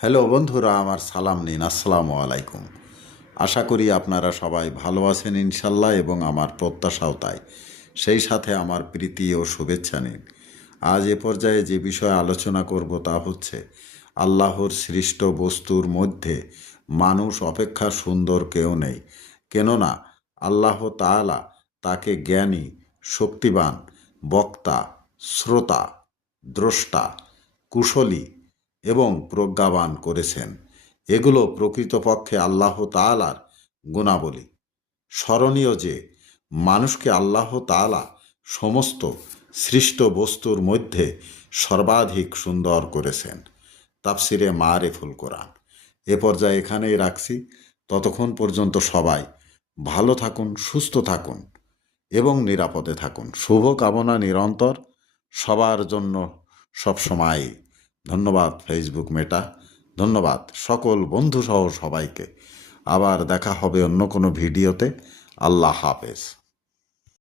Hello বন্ধুরা, আমার সালাম নিন। আসসালামু আলাইকুম। আশা করি আপনারা সবাই ভালো আছেন ইনশাল্লাহ, এবং আমার প্রত্যাশাও তাই। সেই সাথে আমার প্রীতি ও শুভেচ্ছা নিন। আজ এ পর্যায়ে যে বিষয়ে আলোচনা করব তা হচ্ছে আল্লাহর সৃষ্ট বস্তুর মধ্যে মানুষ অপেক্ষা সুন্দর কেউ নেই। কেননা আল্লাহ তাআলা তাকে জ্ঞানী, শক্তিবান, বক্তা, শ্রোতা, দ্রষ্টা, কুশলী এবং প্রজ্ঞাবান করেছেন। এগুলো প্রকৃতপক্ষে আল্লাহ তাআলার গুণাবলী। স্মরণীয় যে মানুষকে আল্লাহ তাআলা সমস্ত সৃষ্ট বস্তুর মধ্যে সর্বাধিক সুন্দর করেছেন। তাফসিরে মারিফুল কোরআন। এ পর্যায়ে এখানেই রাখছি। ততক্ষণ পর্যন্ত সবাই ভালো থাকুন, সুস্থ থাকুন এবং নিরাপদে থাকুন। শুভ কামনা নিরন্তর সবার জন্য সবসময়। ধন্যবাদ ফেসবুক মেটা, ধন্যবাদ সকল বন্ধুসহ সবাইকে। আবার দেখা হবে অন্য কোনো ভিডিওতে। আল্লাহ হাফেজ।